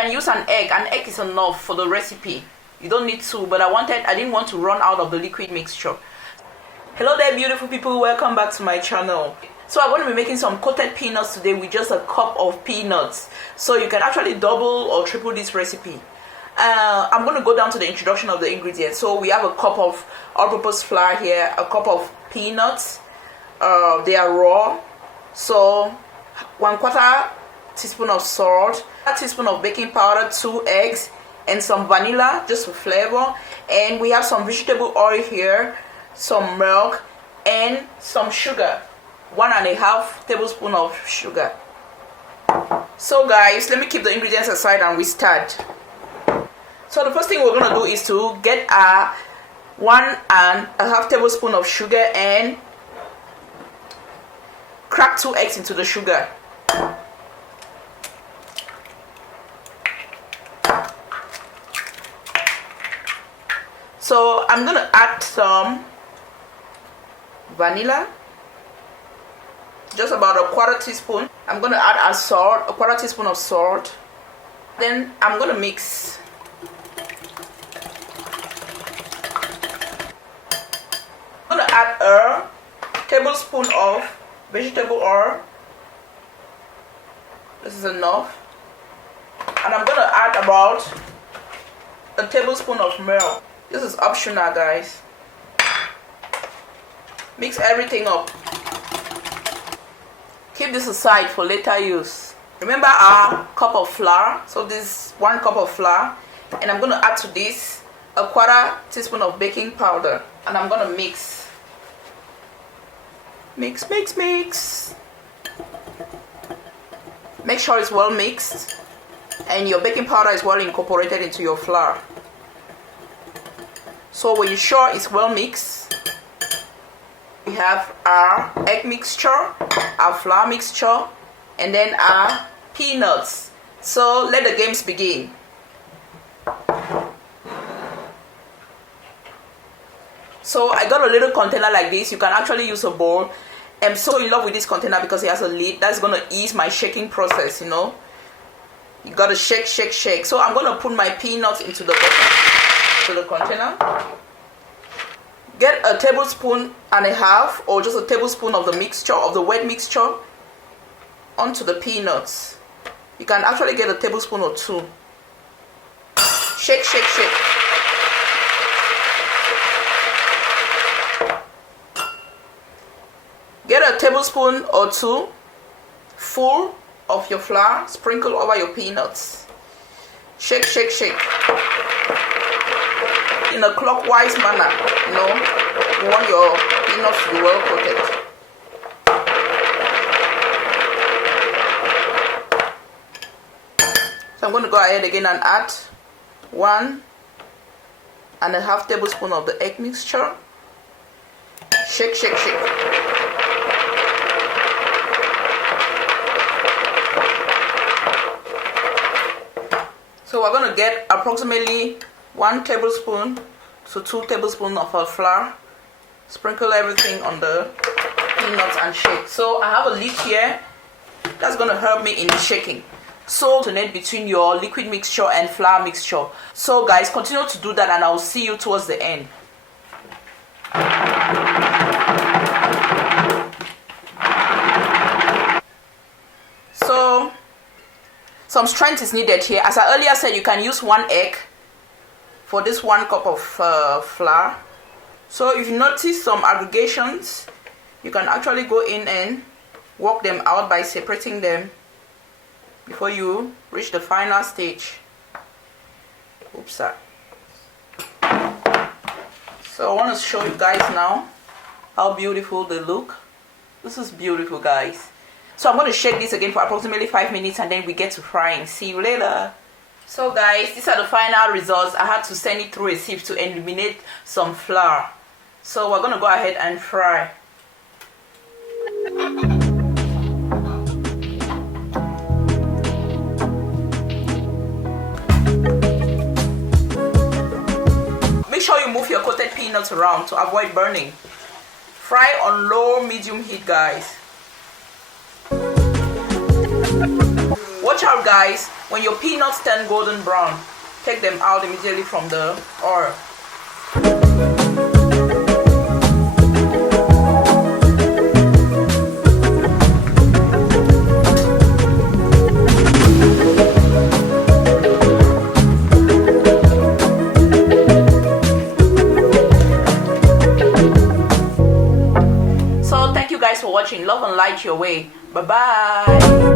can use an egg. An egg is enough for the recipe. You don't need two, but I didn't want to run out of the liquid mixture. Hello there, beautiful people. Welcome back to my channel. So I'm going to be making some coated peanuts today with just a cup of peanuts. So you can actually double or triple this recipe. I'm going to go down to the introduction of the ingredients. So we have a cup of all-purpose flour here, a cup of peanuts. They are raw. So 1/4 teaspoon of salt, a teaspoon of baking powder, 2 eggs, and some vanilla just for flavor. And we have some vegetable oil here, some milk, and some sugar, 1.5 tablespoons of sugar. So guys, let me keep the ingredients aside and we start. So the first thing we're going to do is to get a 1.5 tablespoon of sugar and crack 2 eggs into the sugar. So I'm going to add some vanilla, just about 1/4 teaspoon. I'm going to add a 1/4 teaspoon of salt. Then I'm going to mix. I'm going to add a tablespoon of vegetable oil. This is enough. And I'm going to add about a tablespoon of milk. This is optional, guys. Mix everything up. Keep this aside for later use. Remember our cup of flour. So this is 1 cup of flour. And I'm going to add to this a 1/4 teaspoon of baking powder. And I'm going to mix. Mix, mix, mix. Make sure it's well mixed. And your baking powder is well incorporated into your flour. So when you're sure it's well mixed, we have our egg mixture, our flour mixture, and then our peanuts. So let the games begin. So I got a little container like this. You can actually use a bowl. I'm so in love with this container because it has a lid. That's going to ease my shaking process, you know. You got to shake, shake, shake. So I'm going to put my peanuts into the bottom, to the container. Get a tablespoon and a half or just a tablespoon of the mixture, of the wet mixture, onto the peanuts. You can actually get a tablespoon or 2. Shake, shake, shake. Get a tablespoon or 2 full of your flour, sprinkle over your peanuts. Shake, shake, shake. In a clockwise manner, you know. You want your peanuts to be well coated. So I'm going to go ahead again and add 1.5 tablespoon of the egg mixture. Shake, shake, shake. So we're going to get approximately 1 tablespoon to 2 tablespoons of our flour. Sprinkle everything on the peanuts and shake. So I have a lid here that's going to help me in the shaking. So alternate between your liquid mixture and flour mixture. So guys, continue to do that and I'll see you towards the end. So some strength is needed here. As I earlier said, you can use 1 egg for this 1 cup of flour. So if you notice some aggregations, you can actually go in and work them out by separating them before you reach the final stage. Oops. So I want to show you guys now how beautiful they look. This is beautiful, guys. So I'm going to shake this again for approximately 5 minutes and then we get to frying. See you later. So guys, these are the final results. I had to send it through a sieve to eliminate some flour. So we're going to go ahead and fry. Make sure you move your coated peanuts around to avoid burning. Fry on low medium heat, guys. Watch out out, guys. When your peanuts turn golden brown, take them out immediately from the oil. So thank you guys for watching. Love and light your way. Bye bye.